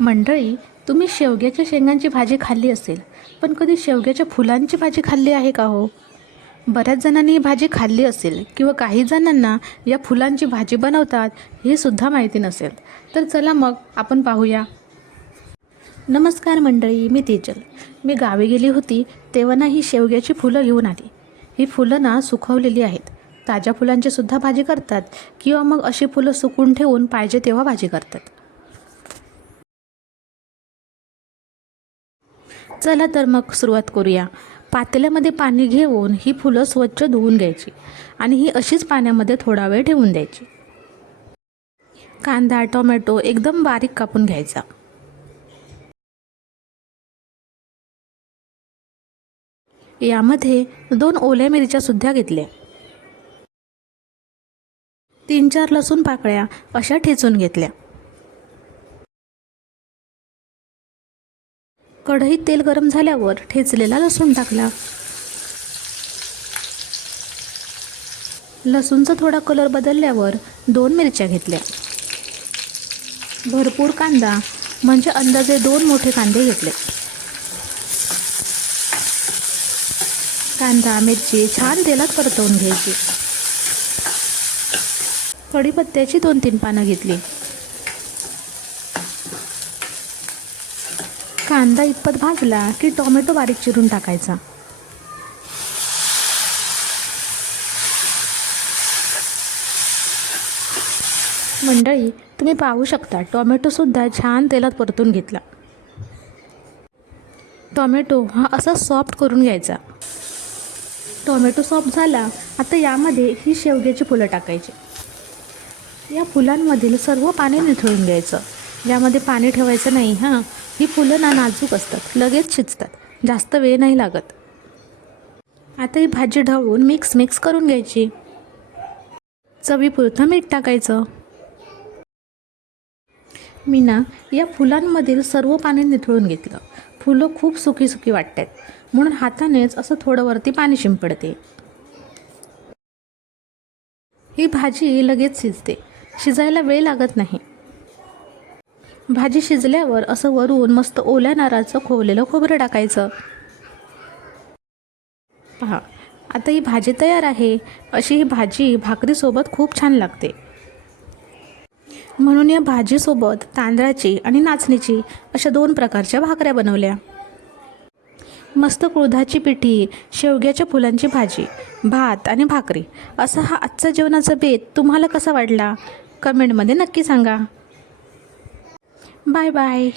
मंडळी, तुम्ही शेवग्याच्या शेंगांची भाजी खाल्ली असेल, पण कधी शेवग्याच्या फुलांची भाजी खाल्ली आहे का हो? बऱ्याच जणांनी ही भाजी खाल्ली असेल किंवा काही जणांना या फुलांची भाजी बनवतात हे सुद्धा माहिती नसेल. तर चला मग आपण पाहूया. नमस्कार मंडळी, मी तेजल. मी गावी गेली होती तेव्हा ना ही शेवग्याची फुलं घेऊन आली. ही फुलं ना सुकवलेली आहेत. ताज्या फुलांची सुद्धा भाजी करतात किंवा मग अशी फुलं सुकून ठेवून पाहिजे तेव्हा भाजी करतात. चला तर मग सुरुवात करूया. पातेल्यामध्ये पाणी घेऊन ही फुलं स्वच्छ धुवून घ्यायची आणि ही अशीच पाण्यामध्ये थोडा वेळ ठेवून द्यायची. कांदा, टोमॅटो एकदम बारीक कापून घ्यायचा. यामध्ये 2 ओल्या मिरच्या सुद्धा घेतल्या. 3-4 लसूण पाकळ्या अशा ठेचून घेतल्या. कढईत तेल गरम झाल्यावर ठेचलेला लसूण टाकला. लसूणचा थोडा कलर बदलल्यावर 2 मिरच्या घेतल्या. भरपूर कांदा म्हणजे अंदाजे 2 मोठे कांदे घेतले. कांदा मिरची छान तेलात परतवून घ्यायची. कढीपत्त्याची 2-3 पानं घेतली. कांदा इतपत भाजला की टोमॅटो बारीक चिरून टाकायचा. मंडळी, तुम्ही पाहू शकता टोमॅटो सुद्धा छान तेलात परतून घेतला. टोमॅटो हा असा सॉफ्ट करून घ्यायचा. टोमॅटो सॉफ्ट झाला. आता यामध्ये ही शेवग्याची फुलं टाकायची. या फुलांमधील सर्व पाणी निथळून घ्यायचं. यामध्ये पाणी ठेवायचं नाही. ही फुलं ना नाजूक असतात, लगेच शिजतात, जास्त वेळ नाही लागत. आता ही भाजी ढवळून मिक्स करून घ्यायची. चवीपुरतं मीठ टाकायचं. मी ना या फुलांमधील सर्व पाणी निथळून घेतलं. फुलं खूप सुकी वाटतात म्हणून हातानेच असं थोडं वरती पाणी शिंपडते. ही भाजी लगेच शिजते, शिजायला वेळ लागत नाही. भाजी शिजल्यावर असं वरून मस्त ओल्या नारळाचं खोवलेलं खोबरं टाकायचं. पहा, आता ही भाजी तयार आहे. अशी ही भाजी भाकरीसोबत खूप छान लागते. म्हणून या भाजीसोबत तांदळाची आणि नाचणीची अशा 2 प्रकारच्या भाकऱ्या बनवल्या. मस्त कुळथाची पिठी, शेवग्याच्या फुलांची भाजी, भात आणि भाकरी असा हा आजचा जेवणाचा बेत तुम्हाला कसा वाटला? कमेंटमध्ये नक्की सांगा. Bye bye.